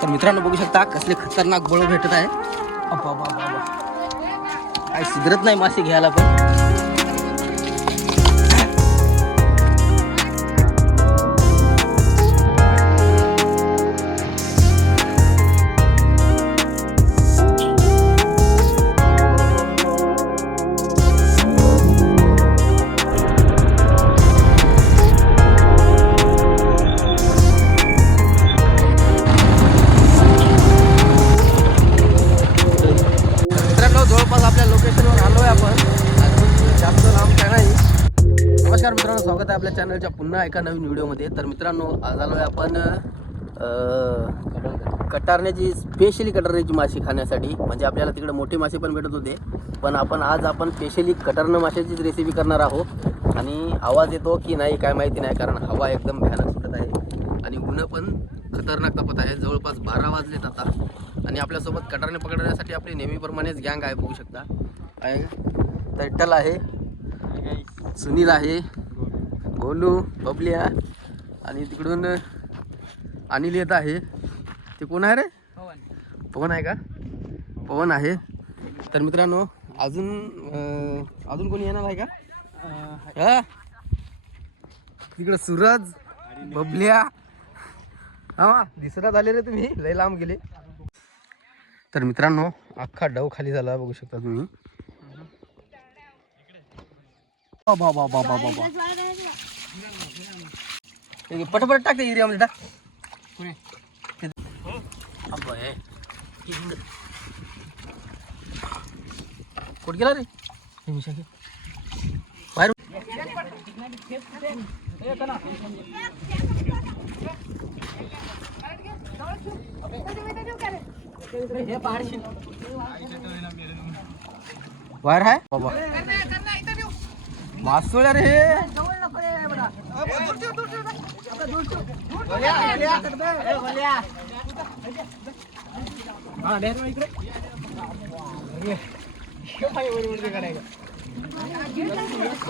तर मित्रांनो बघू शकता कसले खतरनाक बळ भेटत आहे. काय सुधरत नाही मासे घ्यायला पण. नमस्कार मित्रांनो, स्वागत आहे आपल्या चॅनलच्या पुन्हा एका नवीन व्हिडिओमध्ये. तर मित्रांनो, आज आलोय आपण कटारण्याची स्पेशली कटारण्याची माशी खाण्यासाठी. म्हणजे आपल्याला तिकडे मोठे मासे पण भेटत होते, पण आज आपण स्पेशली कटारनं माशाचीच रेसिपी करणार आहोत. आणि आवाज येतो की नाही काय माहिती नाही, कारण हवा एकदम भयानक सुटत आहे आणि ऊन पण खतरनाक तापत आहे. जवळपास 12 वाजलेत आता. आणि आपल्यासोबत कटारणे पकडण्यासाठी आपली नेहमीप्रमाणेच गँग आहे, बघू शकता. विठ्ठल आहे, सुनील आहे, गोलू, बबलिया आणि तिकडून अनिल येत आहे. ते कोण आहे रे? पवन आहे का? पवन आहे. तर मित्रांनो, अजून कोणी येणार आहे का? तिकडं सूरज, बबलिया. हा दिसत आले रे तुम्ही, लय लांब गेले. तर मित्रांनो, अख्खा डव खाली झाला, बघू शकता तुम्ही. बाबा पटपट टाक एरिया मध्ये टाक. कुठ गेला रे बाहेर? बाहेर आहे बाबा, मासोळ्या रे.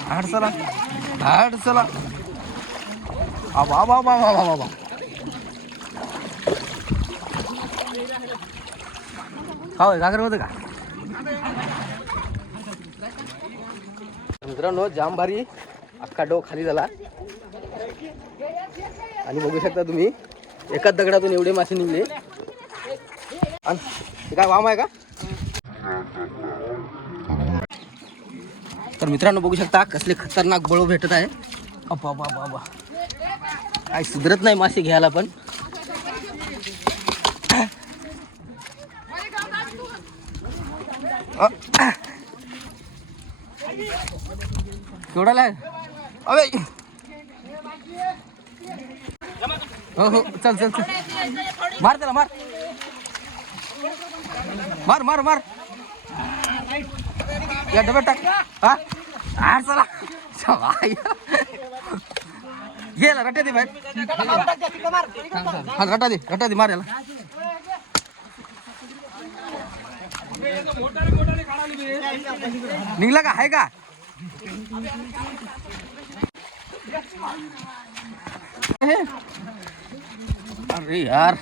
हाड चला बाबा. हो घागर होतं का मित्रांनो? जाम भारी अख्खा डो खाली झाला. आणि बघू शकता तुम्ही, एकाच दगडातून एवढे मासे निघले. आणि काय वाम आहे का? तर मित्रांनो बघू शकता कसले खतरनाक बळ भेटत आहे. बाबा काय सुधरत नाही मासे घ्यायला पण. केवढाला आहे? अबे हो चल मार त्याला, मार या डब्यात टाक. हा चला गेला. रट्टा दे बाहेर. रट्टा दे मार याला. निघला का? आहे का? अरे यार,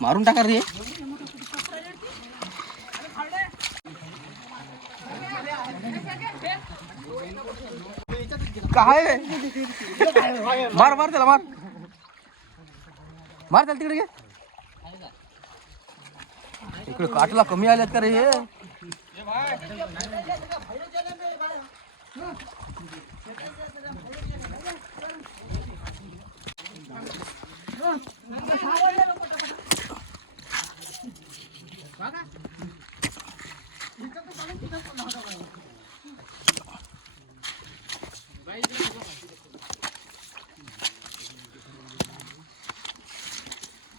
मारून टाका रे. काय मार त्याला, मार त्याला तिकडे घे. इकडे काटला कमी आल्यात का रे हे?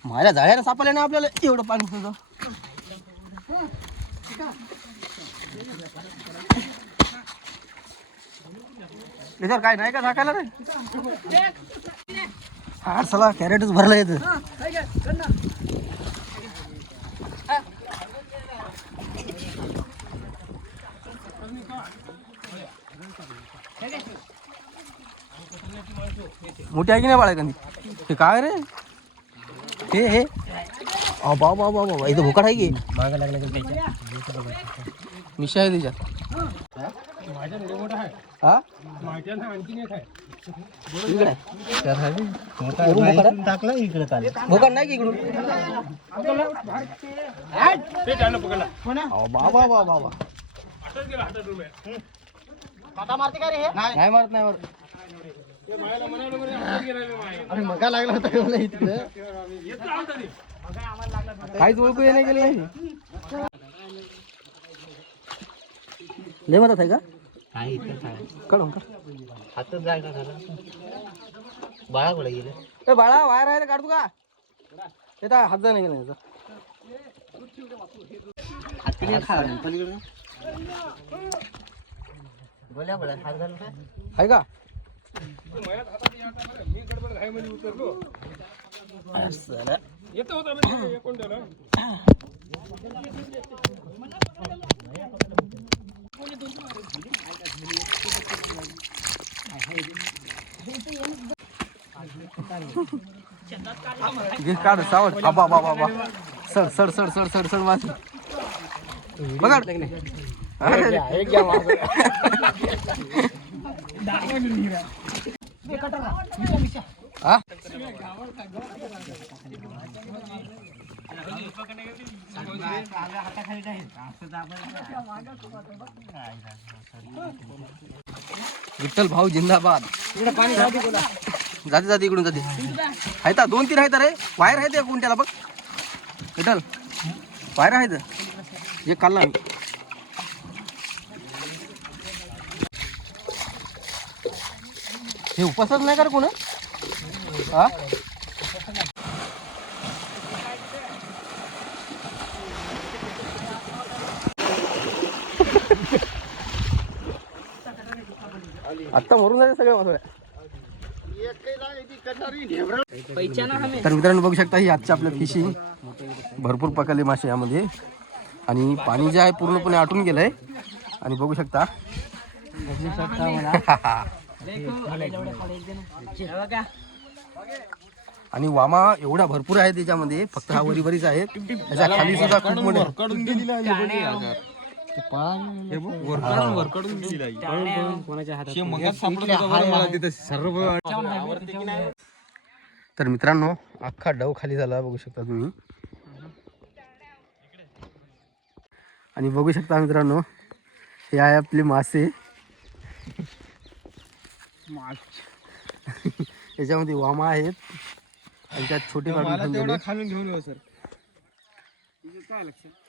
माझ्या जाळ्याला सापडले ना आपल्याला एवढं पाणी सुद्धा. त्याच्यावर काय नाही का टाकायला रे? हा चला कॅरेटच भरलं येत. मोठी आहे की नाही बाळा एखादी? हे काय रे हे बाबा बाबा बाबा इथं भोकाड आहे की मागं लागला मिशा आहे त्याच्यात हा टाकला इकडे काल भोकाड नाही की इकडून बाबा बाबा बाबा मारते का रे हे नाही मारत नाही मारत अरे मका लागला होता मला इकडे काहीच ओळखू येणे गेले नाही लय मदत आहे का काढून का हातच जायला झाला बाळा कुठे गेले ए बाळा बाहेर आहे काढतो का येता हात जा नाही गेला हात खा पलीकडे बोल्या बोला हात घालून काय आहे का काढ सावड बाबा बाबा बाबा सड सड सड सड सड सड वाच बघा हा विठ्ठल भाऊ जिंदाबाद जाते जाते इकडून जाते आहेत 2-3 आहेत रे वायर आहेत कोणत्याला बघ विठ्ठल वायर आहेत एक काढला हे उपासच नाही कर कोण हा आत्ता मरून जाते सगळ्या मासोळ्या तर मित्रांनो बघू शकता ही आजच्या आपल्या फिशिंग भरपूर पकडले मासे यामध्ये आणि पाणी जे आहे पूर्णपणे आटून गेलंय आणि बघू शकता आणि वामा एवढा भरपूर आहे त्याच्यामध्ये फक्त हा वरीवरीच आहे त्याच्या खाली सुद्धा खूप मोठे तर मित्रांनो अख्खा डव खाली झाला बघू शकता तुम्ही आणि बघू शकता मित्रांनो हे आहे आपले मासे याच्यामध्ये वामा आहेत आणि त्यात छोटे काढून खालून घेऊन येऊ सर काय लक्षात